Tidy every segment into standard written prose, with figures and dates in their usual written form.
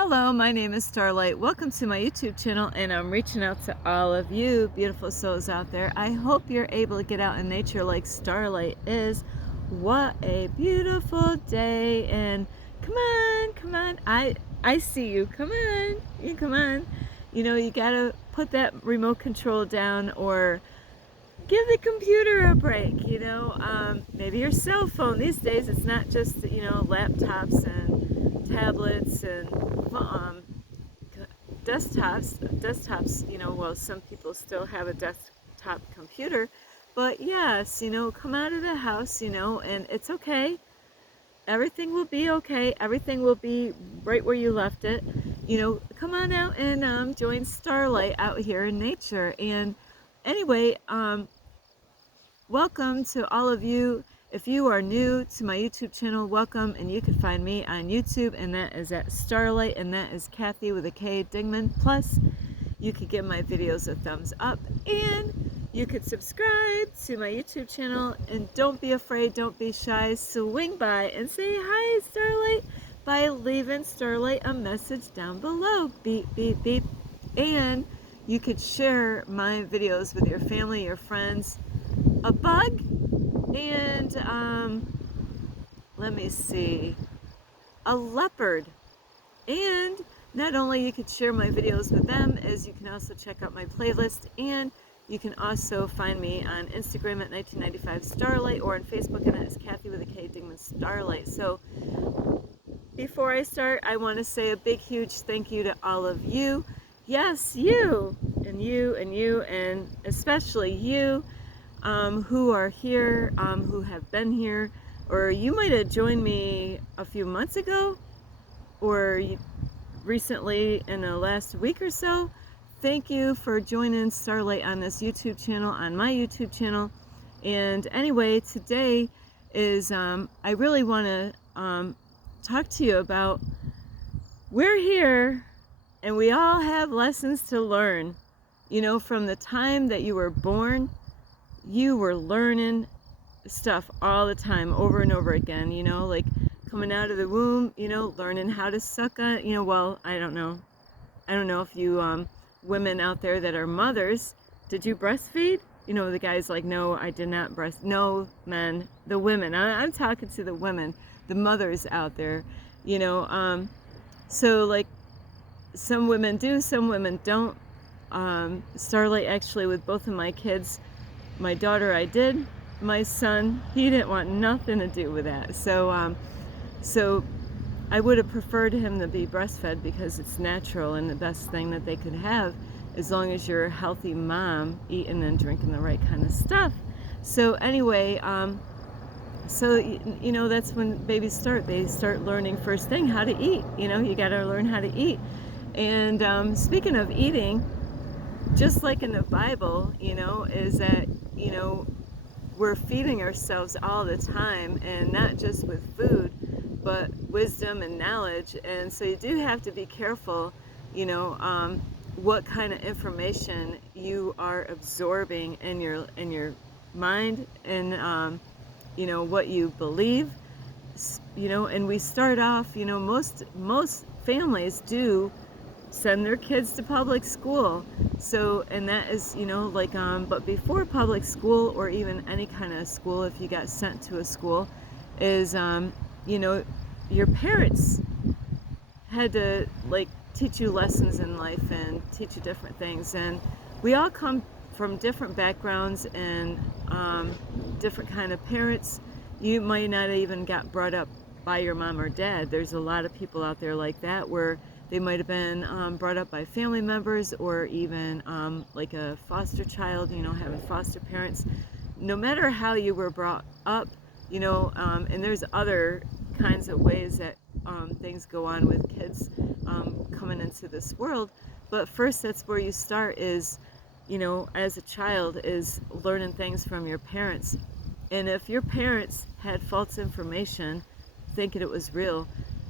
Hello, my name is Starlight. Welcome to my YouTube channel, and I'm reaching out to all of you beautiful souls out there. I hope you're able to get out in nature like Starlight is. What a beautiful day, and come on, come on. I see you. Come on. You come on. You know, you got to put that remote control down or give the computer a break, maybe your cell phone. These days it's not just, laptops and tablets and desktops, well, some people still have a desktop computer, but yes, come out of the house, and it's okay. Everything will be okay. Everything will be right where you left it. Come on out and join Starlight out here in nature. And anyway, welcome to all of you. If you are new to my YouTube channel, welcome, and you can find me on YouTube, and that is at Starlight, and that is Kathy with a K Dingman. Plus, you could give my videos a thumbs up, and you could subscribe to my YouTube channel, and don't be afraid, don't be shy, swing by and say hi, Starlight, by leaving Starlight a message down below. Beep, beep, beep. And you could share my videos with your family, your friends, a bug, and let me see, a leopard. And not only you could share my videos with them, as you can also check out my playlist, and you can also find me on Instagram at 1995 Starlight, or on Facebook, and that is Kathy with a K Dingman Starlight. So before I start, I want to say a big huge thank you to all of you. Yes, you and you and you, and especially you who are here, who have been here, or you might have joined me a few months ago, or recently in the last week or so. Thank you for joining Starlight on this YouTube channel, on my YouTube channel. And anyway, today is, I really want to talk to you about, we're here and we all have lessons to learn. From the time that you were born, you were learning stuff all the time, over and over again, like coming out of the womb, learning how to suck on, well, I don't know if you women out there that are mothers, did you breastfeed? The guy's like, no, I did not no, men, the women, I'm talking to the women, the mothers out there, so like some women do, some women don't. Starlight, actually, with both of my kids, my daughter I did, my son, he didn't want nothing to do with that. So so I would have preferred him to be breastfed, because it's natural and the best thing that they could have, as long as you're a healthy mom, eating and drinking the right kind of stuff. So anyway, so that's when babies start. They start learning first thing how to eat. You got to learn how to eat. And speaking of eating, just like in the Bible, is that, we're feeding ourselves all the time, and not just with food, but wisdom and knowledge. And so you do have to be careful, what kind of information you are absorbing in your mind, and what you believe. And we start off, most families do send their kids to public school. So, and that is, but before public school, or even any kind of school, if you got sent to a school, is, your parents had to, like, teach you lessons in life and teach you different things. And we all come from different backgrounds and different kind of parents. You might not even got brought up by your mom or dad. There's a lot of people out there like that, where they might have been brought up by family members, or even like a foster child, having foster parents. No matter how you were brought up, and there's other kinds of ways that things go on with kids coming into this world. But first, that's where you start, is, as a child, is learning things from your parents. And if your parents had false information, thinking it was real,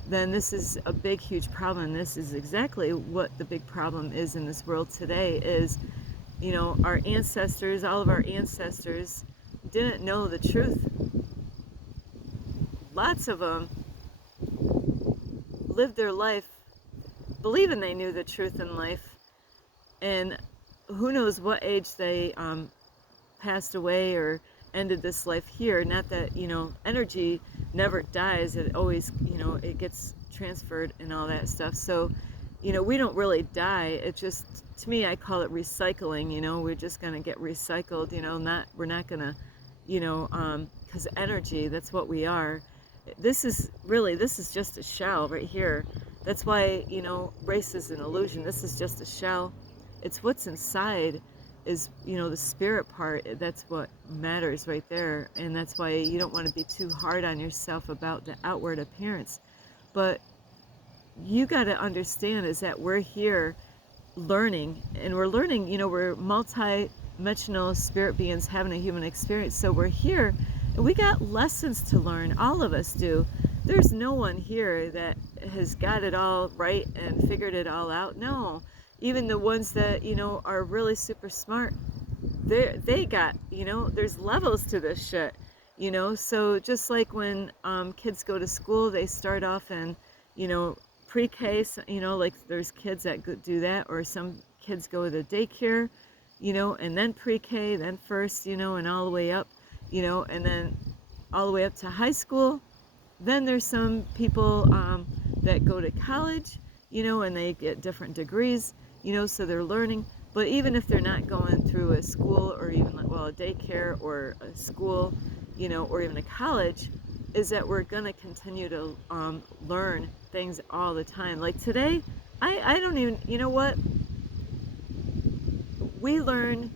then this is a big, huge problem. This is exactly what the big problem is in this world today, is, our ancestors, all of our ancestors, didn't know the truth. Lots of them lived their life believing they knew the truth in life, and who knows what age they passed away or ended this life here. Not that, energy never dies. It always, it gets transferred and all that stuff. So, we don't really die. It just, to me, I call it recycling. We're just going to get recycled, we're not going to, because energy, that's what we are. This is just a shell right here. That's why, race is an illusion. This is just a shell. It's what's inside is, the spirit part. That's what matters right there. And that's why you don't want to be too hard on yourself about the outward appearance. But you got to understand is that we're here learning, and we're learning, we're multi-dimensional spirit beings having a human experience. So we're here and we got lessons to learn. All of us do. There's no one here that has got it all right and figured it all out. No. Even the ones that, are really super smart, they got, there's levels to this shit, So just like when kids go to school, they start off in, pre-K, like there's kids that do that, or some kids go to daycare, and then pre-K, then first, and all the way up, and then all the way up to high school. Then there's some people that go to college, and they get different degrees, so they're learning. But even if they're not going through a school or even a daycare or a school, or even a college, is that we're going to continue to learn things all the time. Like today, I don't even, we learn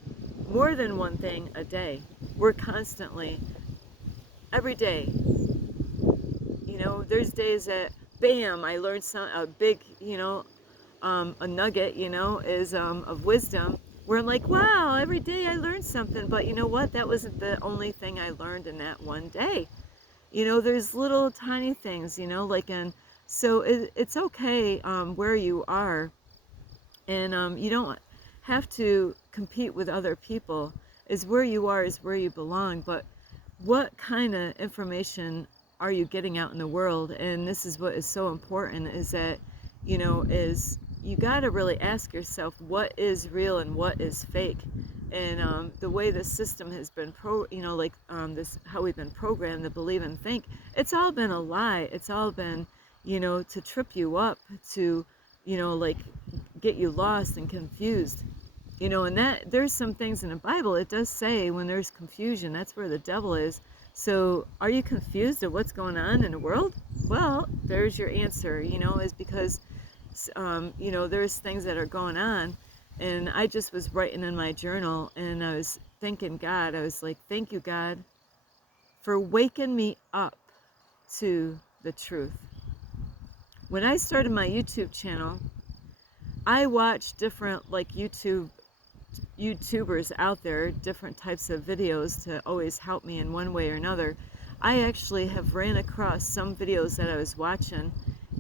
more than one thing a day. We're constantly, every day, there's days that, bam, I learned a big, a nugget, is of wisdom, where I'm like, wow, every day I learned something. But you know what? That wasn't the only thing I learned in that one day. There's little tiny things, so it's okay where you are, and you don't have to compete with other people. Is where you are is where you belong. But what kind of information are you getting out in the world? And this is what is so important, is that, is you got to really ask yourself what is real and what is fake. And the way the system has been this, how we've been programmed to believe and think, it's all been a lie. It's all been, to trip you up, to, get you lost and confused. And that there's some things in the Bible, it does say when there's confusion, that's where the devil is. So are you confused at what's going on in the world? Well, there's your answer, is because, there's things that are going on. And I just was writing in my journal, and I was thanking God. I was like, thank you, God, for waking me up to the truth. When I started my YouTube channel, I watched different YouTubers out there, different types of videos to always help me in one way or another. I actually have ran across some videos that I was watching,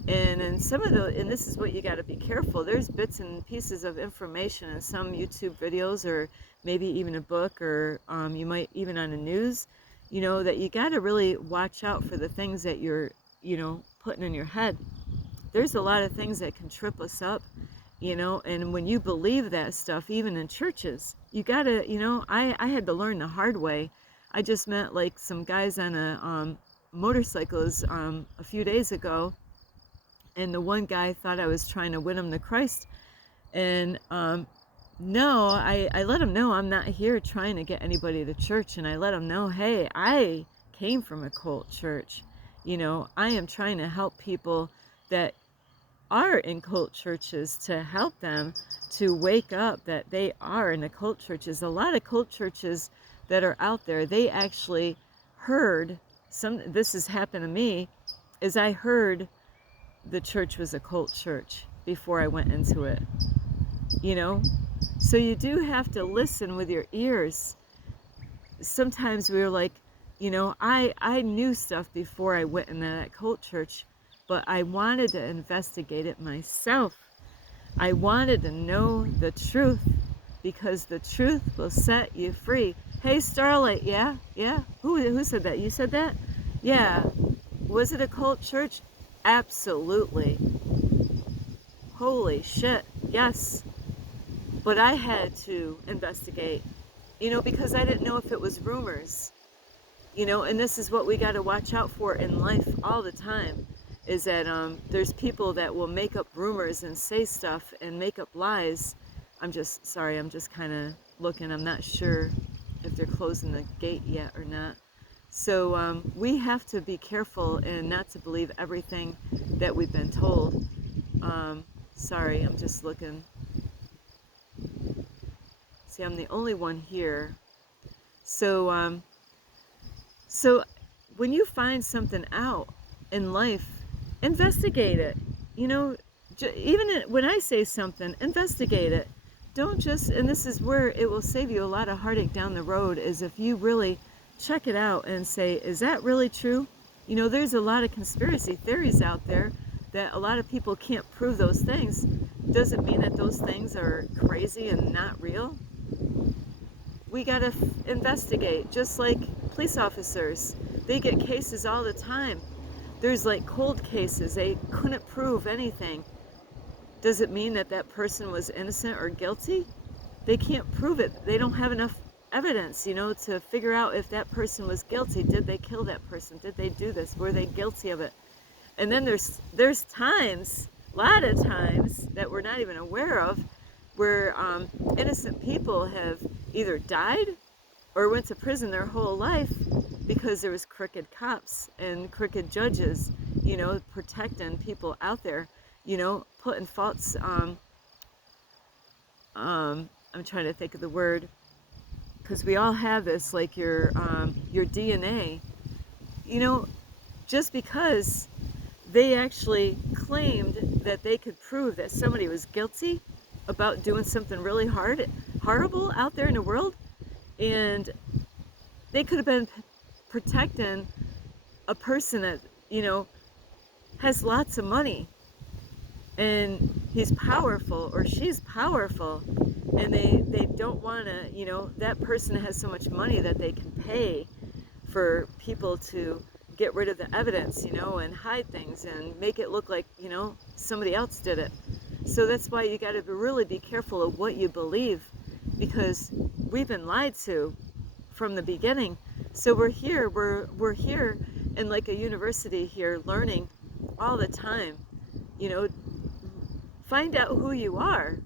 and in some of and this is what you got to be careful. There's bits and pieces of information in some YouTube videos, or maybe even a book, or you might even on the news, that you got to really watch out for the things that you're, putting in your head. There's a lot of things that can trip us up, and when you believe that stuff, even in churches, you got to, I had to learn the hard way. I just met some guys on a motorcycles a few days ago. And the one guy thought I was trying to win him to Christ. And no, I let him know I'm not here trying to get anybody to church. And I let him know, hey, I came from a cult church. I am trying to help people that are in cult churches, to help them to wake up that they are in the cult churches. A lot of cult churches that are out there, they actually heard this has happened to me, is I heard the church was a cult church before I went into it, so you do have to listen with your ears. Sometimes we're like, I knew stuff before I went into that cult church, but I wanted to investigate it myself. I wanted to know the truth, because the truth will set you free. Hey, Starlight, yeah, who said that? You said that? Yeah. Was it a cult church? Absolutely. holy shit, yes. But I had to investigate, because I didn't know if it was rumors, and this is what we got to watch out for in life all the time, is that there's people that will make up rumors and say stuff and make up lies. I'm just kind of looking. I'm not sure if they're closing the gate yet or not. So we have to be careful and not to believe everything that we've been told. Sorry, I'm just looking. See, I'm the only one here. So when you find something out in life, investigate it. Even when I say something, investigate it. Don't just, and this is where it will save you a lot of heartache down the road, is if you really check it out and say, is that really true? There's a lot of conspiracy theories out there that a lot of people can't prove those things. Doesn't mean that those things are crazy and not real. We gotta investigate, just like police officers. They get cases all the time. There's like cold cases. They couldn't prove anything. Does it mean that that person was innocent or guilty? They can't prove it. They don't have enough evidence, to figure out if that person was guilty. Did they kill that person? Did they do this? Were they guilty of it? And then there's times, a lot of times, that we're not even aware of, where innocent people have either died or went to prison their whole life because there was crooked cops and crooked judges, protecting people out there, putting faults. I'm trying to think of the word, because we all have this, like your DNA, just because they actually claimed that they could prove that somebody was guilty about doing something really horrible out there in the world, and they could have been protecting a person that, has lots of money, and he's powerful or she's powerful, and they don't want to, that person has so much money that they can pay for people to get rid of the evidence, and hide things and make it look like, somebody else did it. So that's why you got to really be careful of what you believe, because we've been lied to from the beginning. So we're here in like a university here, learning all the time. Find out who you are.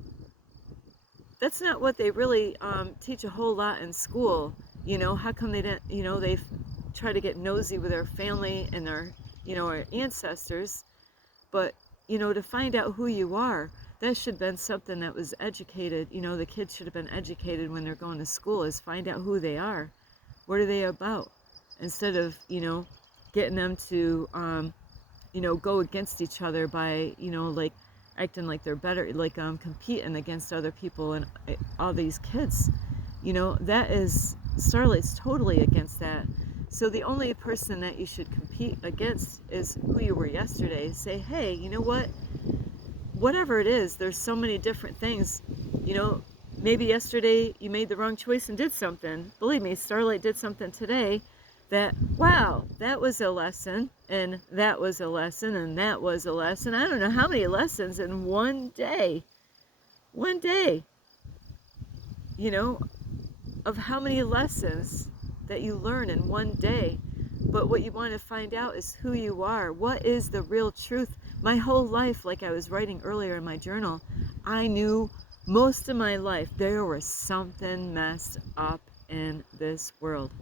That's not what they really teach a whole lot in school. How come they didn't, they try to get nosy with their family and their, our ancestors. But, to find out who you are, that should have been something that was educated. The kids should have been educated when they're going to school, is find out who they are. What are they about? Instead of, getting them to, go against each other by, like acting like they're better, like competing against other people and all these kids. That is, Starlight's totally against that. So the only person that you should compete against is who you were yesterday. Say, hey, you know what? Whatever it is, there's so many different things. Maybe yesterday you made the wrong choice and did something. Believe me, Starlight did something today that, wow, that was a lesson, and that was a lesson, and that was a lesson. I don't know how many lessons in one day. One day. Of how many lessons that you learn in one day. But what you want to find out is who you are. What is the real truth? My whole life, like I was writing earlier in my journal, I knew most of my life there was something messed up in this world.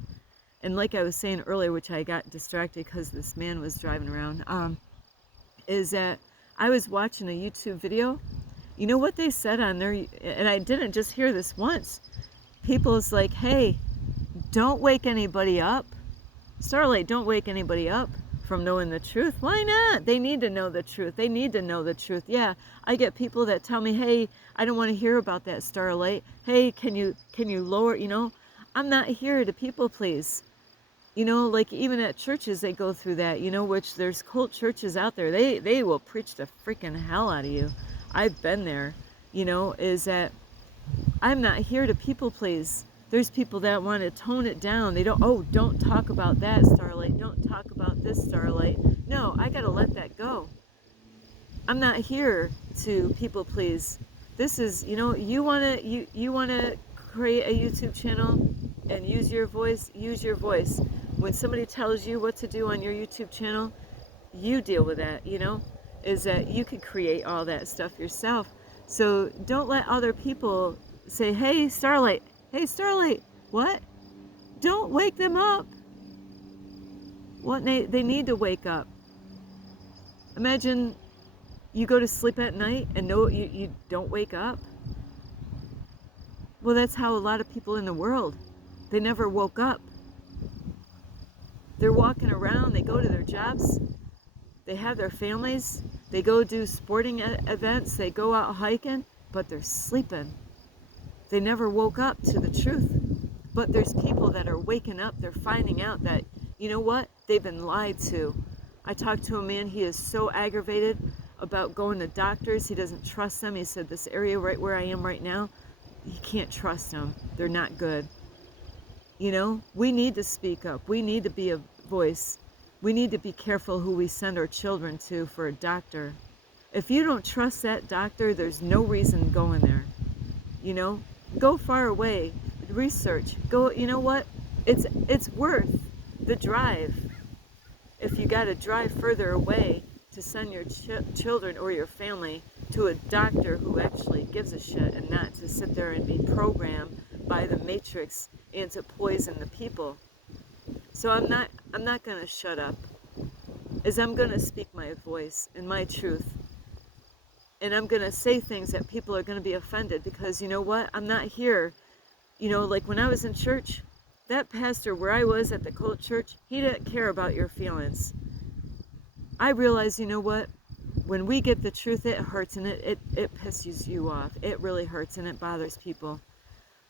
And like I was saying earlier, which I got distracted because this man was driving around, is that I was watching a YouTube video. You know what they said on there? And I didn't just hear this once. People's like, hey, don't wake anybody up. Starlight, don't wake anybody up from knowing the truth. Why not? They need to know the truth. They need to know the truth. Yeah, I get people that tell me, hey, I don't want to hear about that, Starlight. Hey, can you lower, I'm not here to people please. Like even at churches, they go through that, which there's cult churches out there. They will preach the freaking hell out of you. I've been there, is that I'm not here to people please. There's people that want to tone it down. They don't talk about that, Starlight. Don't talk about this, Starlight. No, I got to let that go. I'm not here to people please. This is, you wanna create a YouTube channel and use your voice, use your voice. When somebody tells you what to do on your YouTube channel, you deal with that, is that you could create all that stuff yourself. So don't let other people say, hey Starlight, what? Don't wake them up. What they need to wake up. Imagine you go to sleep at night and you don't wake up. Well, that's how a lot of people in the world, they never woke up. They're walking around, they go to their jobs, they have their families, they go do sporting events, they go out hiking, but they're sleeping. They never woke up to the truth. But there's people that are waking up, they're finding out that, you know what, they've been lied to. I talked to a man, he is so aggravated about going to doctors, he doesn't trust them. He said, this area right where I am right now, he can't trust them. They're not good. We need to speak up. We need to be a voice. We need to be careful who we send our children to for a doctor. If you don't trust that doctor, there's no reason going there. Go far away. Research. Go, you know what? It's worth the drive. If you got to drive further away to send your children or your family to a doctor who actually gives a shit, and not to sit there and be programmed by the matrix and to poison the people. So I'm not going to shut up, as I'm going to speak my voice and my truth, and I'm going to say things that people are going to be offended, because you know what, I'm not here, like when I was in church, that pastor where I was at the cult church, he didn't care about your feelings. I realize, you know what, when we get the truth, it hurts, and it pisses you off. It really hurts, and it bothers people.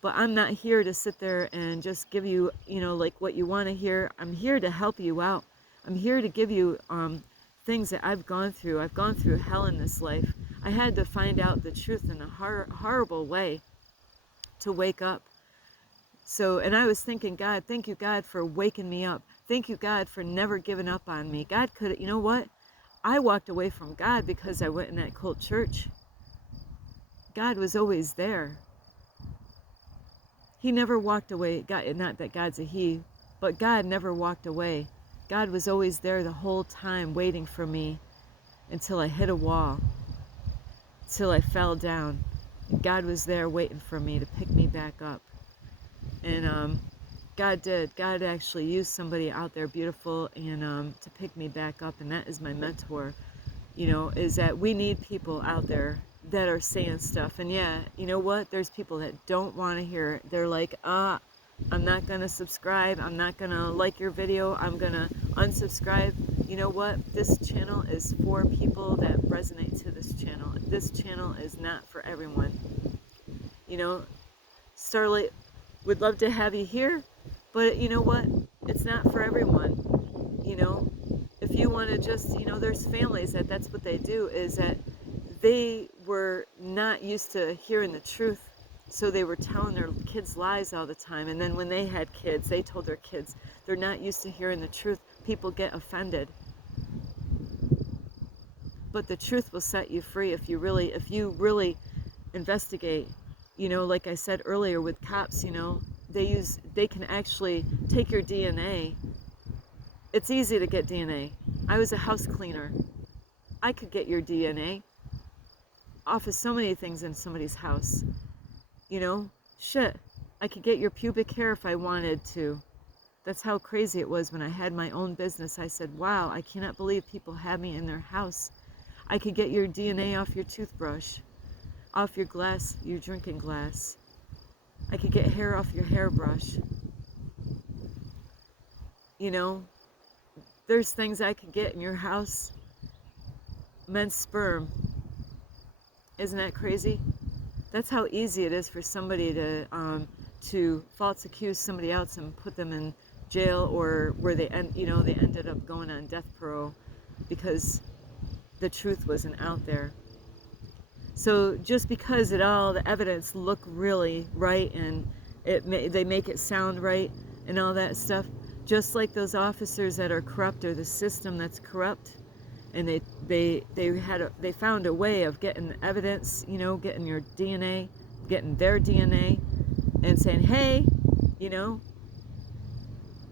But I'm not here to sit there and just give you, like what you want to hear. I'm here to help you out. I'm here to give you things that I've gone through. I've gone through hell in this life. I had to find out the truth in a horrible way to wake up. So, and I was thinking, God, thank you, God, for waking me up. Thank you, God, for never giving up on me. God could, you know what? I walked away from God because I went in that cult church. God was always there. He never walked away. God, not that God's a he, but God never walked away. God was always there the whole time waiting for me until I hit a wall, till I fell down. And God was there waiting for me to pick me back up. And God did. God actually used somebody out there beautiful and to pick me back up, and that is my mentor. Is that we need people out there that are saying stuff. And yeah, you know what? There's people that don't want to hear it. They're like, I'm not going to subscribe. I'm not going to like your video. I'm going to unsubscribe. You know what? This channel is for people that resonate to this channel. This channel is not for everyone. Starlight would love to have you here, but you know what? It's not for everyone. If you want to just, there's families that's what they do, is that they were not used to hearing the truth, so they were telling their kids lies all the time. And then when they had kids, they told their kids. They're not used to hearing the truth. People get offended. But the truth will set you free if you really investigate. Like I said earlier with cops, they can actually take your DNA. It's easy to get DNA. I was a house cleaner. I could get your DNA off of so many things in somebody's house. Shit. I could get your pubic hair if I wanted to. That's how crazy it was when I had my own business. I said, wow, I cannot believe people have me in their house. I could get your DNA off your toothbrush, off your glass, your drinking glass. I could get hair off your hairbrush. There's things I could get in your house. Men's sperm. Isn't that crazy? That's how easy it is for somebody to false accuse somebody else and put them in jail, or where they ended up going on death row because the truth wasn't out there. So just because the evidence look really right and they make it sound right and all that stuff, just like those officers that are corrupt or the system that's corrupt, and they found a way of getting evidence, you know, getting your DNA, getting their DNA, and saying, hey, you know,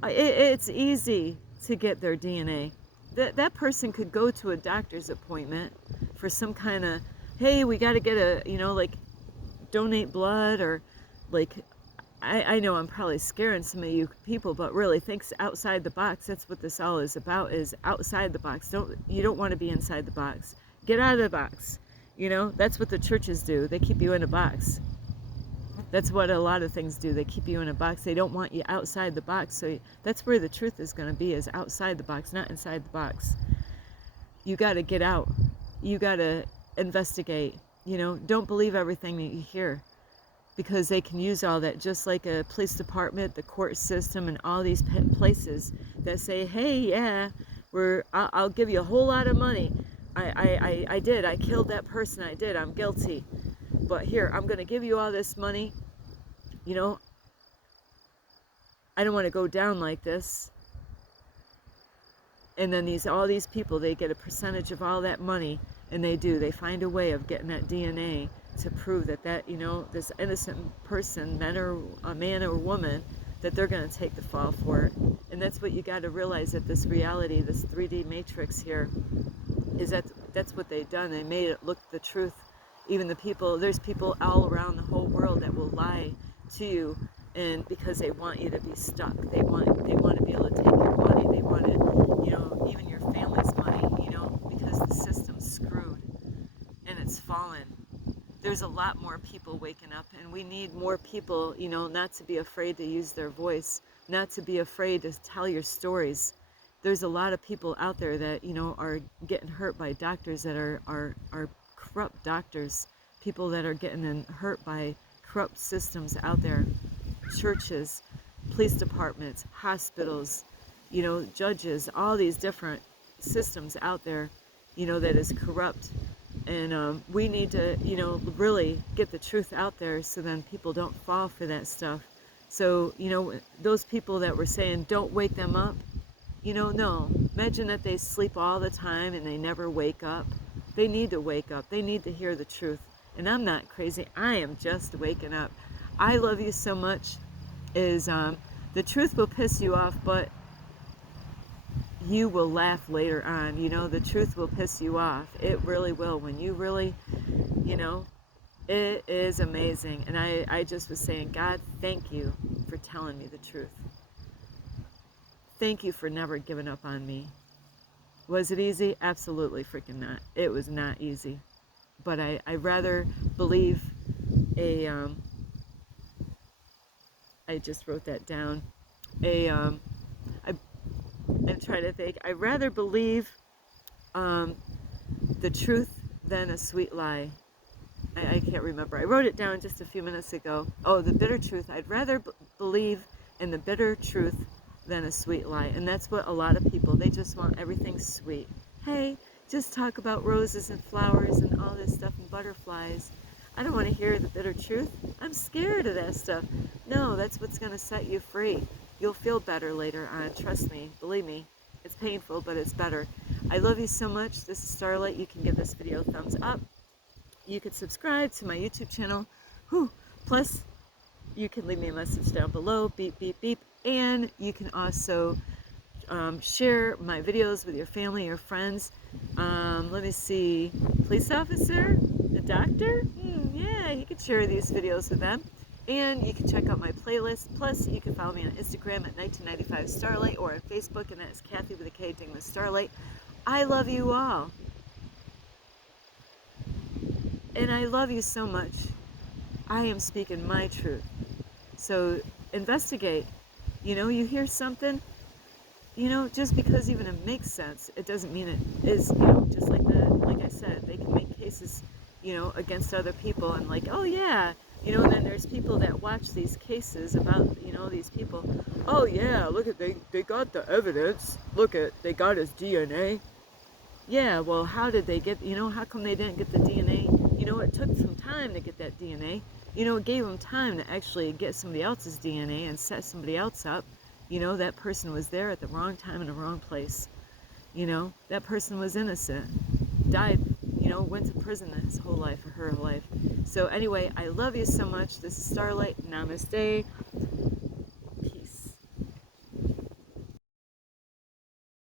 it's easy to get their DNA. That person could go to a doctor's appointment for some kind of, hey, we got to get a, you know, like donate blood, or like, I know I'm probably scaring some of you people, but really think outside the box. That's what this all is about, is outside the box. You don't want to be inside the box. Get out of the box. You know, that's what the churches do. They keep you in a box. That's what a lot of things do. They keep you in a box. They don't want you outside the box. So that's where the truth is going to be, is outside the box, not inside the box. You got to get out. You got to investigate. You know, don't believe everything that you hear, because they can use all that, just like a police department, the court system, and all these places that say, hey, yeah, I'll give you a whole lot of money. I killed that person, I'm guilty. But here, I'm going to give you all this money. You know, I don't want to go down like this. And then all these people, they get a percentage of all that money, and they find a way of getting that DNA to prove that, you know, this innocent person, a man or woman, that they're going to take the fall for it. And that's what you got to realize, that this reality, this 3D matrix here, is that's what they've done. They made it look the truth. Even there's people all around the whole world that will lie to you, and because they want you to be stuck. They want to be able to take your money. They want to, you know, even your family's money, you know, because the system's screwed and it's fallen. There's a lot more people waking up, and we need more people, you know, not to be afraid to use their voice, not to be afraid to tell your stories. There's a lot of people out there that, you know, are getting hurt by doctors that are corrupt doctors, people that are getting hurt by corrupt systems out there, churches, police departments, hospitals, you know, judges, all these different systems out there, you know, that is corrupt. And we need to, you know, really get the truth out there, so then people don't fall for that stuff. So, you know, those people that were saying, don't wake them up, you know, no. Imagine that they sleep all the time and they never wake up. They need to wake up. They need to hear the truth. And I'm not crazy. I am just waking up. I love you so much. The truth will piss you off, but you will laugh later on. You know, the truth will piss you off. It really will. When you really, you know, it is amazing. And I just was saying, God, thank you for telling me the truth. Thank you for never giving up on me. Was it easy? Absolutely freaking not. It was not easy. But I rather believe I just wrote that down. I'm trying to think. I rather believe the truth than a sweet lie. I can't remember. I wrote it down just a few minutes ago. Oh, the bitter truth. I'd rather believe in the bitter truth than a sweet lie. And that's what a lot of people, they just want everything sweet. Hey, just talk about roses and flowers and all this stuff and butterflies. I don't want to hear the bitter truth. I'm scared of that stuff. No, that's what's going to set you free. You'll feel better later on. Trust me. Believe me. It's painful, but it's better. I love you so much. This is Starlight. You can give this video a thumbs up. You could subscribe to my YouTube channel. Plus, you can leave me a message down below. Beep, beep, beep. And you can also share my videos with your family, your friends. Let me see. Police officer? The doctor? Yeah, you can share these videos with them. And you can check out my playlist. Plus, you can follow me on Instagram at 1995 Starlight, or on Facebook, and that is Kathy with a K, Dingman Starlight. I love you all. And I love you so much. I am speaking my truth. So investigate. You know, you hear something, you know, just because even it makes sense, it doesn't mean it is, you know, just like I said, they can make cases, you know, against other people, and like, oh yeah, you know, and then there's people that watch these cases about, you know, these people, oh yeah, look at, they got the evidence, they got his DNA. Yeah, well, how did they get, you know, how come they didn't get the DNA? You know, it took some time to get that DNA. You know, it gave them time to actually get somebody else's DNA and set somebody else up. You know, that person was there at the wrong time in the wrong place. You know, that person was innocent, died, you know, went to prison his whole life or her life. So anyway, I love you so much. This is Starlight. Namaste.